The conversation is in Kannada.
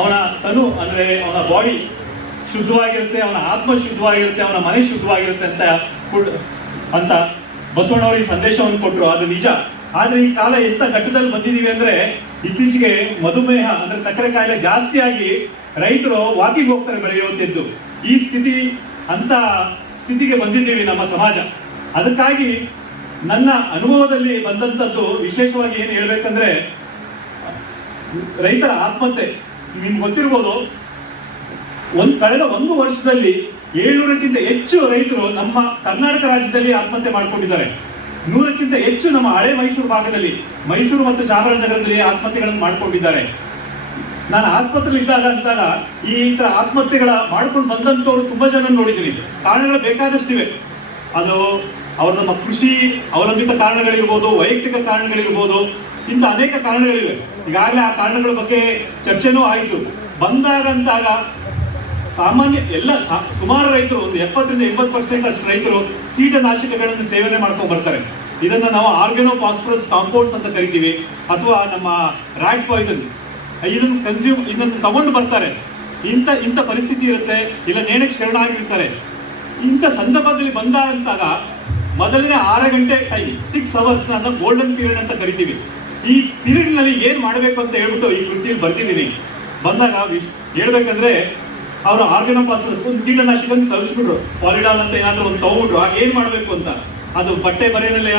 ಅವನ ತನು, ಅಂದರೆ ಅವನ ಬಾಡಿ ಶುದ್ಧವಾಗಿರುತ್ತೆ, ಅವನ ಆತ್ಮ ಶುದ್ಧವಾಗಿರುತ್ತೆ, ಅವನ ಮನೆ ಶುದ್ಧವಾಗಿರುತ್ತೆ ಅಂತ ಅಂತ ಬಸವಣ್ಣವ್ರಿಗೆ ಸಂದೇಶವನ್ನು ಕೊಟ್ಟರು ಅದು ನಿಜ. ಆದರೆ ಈ ಕಾಲ ಎಂಥ ಘಟ್ಟದಲ್ಲಿ ಬಂದಿದ್ದೀವಿ ಅಂದ್ರೆ ಇತ್ತೀಚೆಗೆ ಮಧುಮೇಹ, ಅಂದರೆ ಸಕ್ಕರೆ ಕಾಯಿಲೆ ಜಾಸ್ತಿಯಾಗಿ ರೈತರು ವಾಕಿಂಗ್ ಹೋಗ್ತಾರೆ ಬೆಳೆಯುವಂಥದ್ದು ಈ ಸ್ಥಿತಿ ಅಂತ ಸ್ಥಿತಿಗೆ ಬಂದಿದ್ದೀವಿ ನಮ್ಮ ಸಮಾಜ. ಅದಕ್ಕಾಗಿ ನನ್ನ ಅನುಭವದಲ್ಲಿ ಬಂದಂತದ್ದು ವಿಶೇಷವಾಗಿ ಏನು ಹೇಳ್ಬೇಕಂದ್ರೆ, ರೈತರ ಆತ್ಮಹತ್ಯೆ. ನಿಮ್ಗೆ ಗೊತ್ತಿರ್ಬೋದು. ಒಂದು ಕಳೆದ ಒಂದು ವರ್ಷದಲ್ಲಿ ಏಳ್ನೂರಕ್ಕಿಂತ ಹೆಚ್ಚು ರೈತರು ನಮ್ಮ ಕರ್ನಾಟಕ ರಾಜ್ಯದಲ್ಲಿ ಆತ್ಮಹತ್ಯೆ ಮಾಡಿಕೊಂಡಿದ್ದಾರೆ. ನೂರಕ್ಕಿಂತ ಹೆಚ್ಚು ನಮ್ಮ ಹಳೆ ಮೈಸೂರು ಭಾಗದಲ್ಲಿ, ಮೈಸೂರು ಮತ್ತು ಚಾಮರಾಜನಗರದಲ್ಲಿ ಆತ್ಮಹತ್ಯೆಗಳನ್ನು ಮಾಡಿಕೊಂಡಿದ್ದಾರೆ. ನಾನು ಆಸ್ಪತ್ರೆಯಲ್ಲಿ ಇದ್ದಾಗ ಅಂತಾಗ ಈ ಇತರ ಆತ್ಮಹತ್ಯೆಗಳ ಮಾಡ್ಕೊಂಡು ಬಂದಂತವ್ರು ತುಂಬಾ ಜನ ನೋಡಿದ್ದೀನಿ. ಕಾರಣಗಳು ಬೇಕಾದಷ್ಟಿವೆ. ಅದು ಅವ್ರ ನಮ್ಮ ಕೃಷಿ, ಅವಲಂಬಿತ ಕಾರಣಗಳಿರ್ಬೋದು, ವೈಯಕ್ತಿಕ ಕಾರಣಗಳಿರ್ಬೋದು ಇಂಥ ಅನೇಕ ಕಾರಣಗಳಿವೆ. ಈಗಾಗಲೇ ಆ ಕಾರಣಗಳ ಬಗ್ಗೆ ಚರ್ಚೆನೂ ಆಯಿತು. ಬಂದಾಗಂತಾಗ ಸಾಮಾನ್ಯ ಎಲ್ಲ ಸುಮಾರು ರೈತರು, ಒಂದು ಎಪ್ಪತ್ತರಿಂದ ಎಂಬತ್ತು ಪರ್ಸೆಂಟ್ ಅಷ್ಟು ರೈತರು ಕೀಟನಾಶಕಗಳನ್ನು ಸೇವನೆ ಮಾಡ್ಕೊಂಡು ಬರ್ತಾರೆ. ಇದನ್ನು ನಾವು ಆರ್ಗನೋ ಫಾಸ್ಫರಸ್ ಕಾಂಪೌಂಡ್ಸ್ ಅಂತ ಕರಿತೀವಿ, ಅಥವಾ ನಮ್ಮ ರ್ಯಾಟ್ ಪಾಯ್ಸನ್. ಇದನ್ನು ಕನ್ಸ್ಯೂಮ್, ಇದನ್ನು ತಗೊಂಡು ಬರ್ತಾರೆ. ಇಂಥ ಇಂಥ ಪರಿಸ್ಥಿತಿ ಇರುತ್ತೆ, ಇಲ್ಲ ನೇಣಕ್ಕೆ ಶರಣಾಗಿರ್ತಾರೆ ಇಂಥ ಸಂದರ್ಭದಲ್ಲಿ ಬಂದ ಮೊದಲನೇ ಆರು ಗಂಟೆ ಟೈಮ್, ಸಿಕ್ಸ್ ಅವರ್ಸ್ನ ಗೋಲ್ಡನ್ ಪೀರಿಯಡ್ ಅಂತ ಕರಿತೀವಿ. ಈ ಪೀರಿಯಡ್ನಲ್ಲಿ ಏನ್ ಮಾಡಬೇಕು ಅಂತ ಹೇಳ್ಬಿಟ್ಟು ಈ ಕೃತಿಯಲ್ಲಿ ಬರ್ತಿದ್ದೀನಿ. ಬಂದಾಗ ಹೇಳ್ಬೇಕಂದ್ರೆ ಅವರು ಆರ್ಗನ ಪಾಸ್ ಒಂದು ಕೀಟನಾಶಕ ಸಲ್ಲಿಸ್ಬಿಟ್ರು ಪಾಲಿಡಾಲ್ ಅಂತ ಏನಾದ್ರು ಒಂದು ತಗೊಂಡ್ರು ಆಗ ಏನ್ ಮಾಡ್ಬೇಕು ಅಂತ? ಅದು ಬಟ್ಟೆ ಬರೆಯಲ್ಲಿ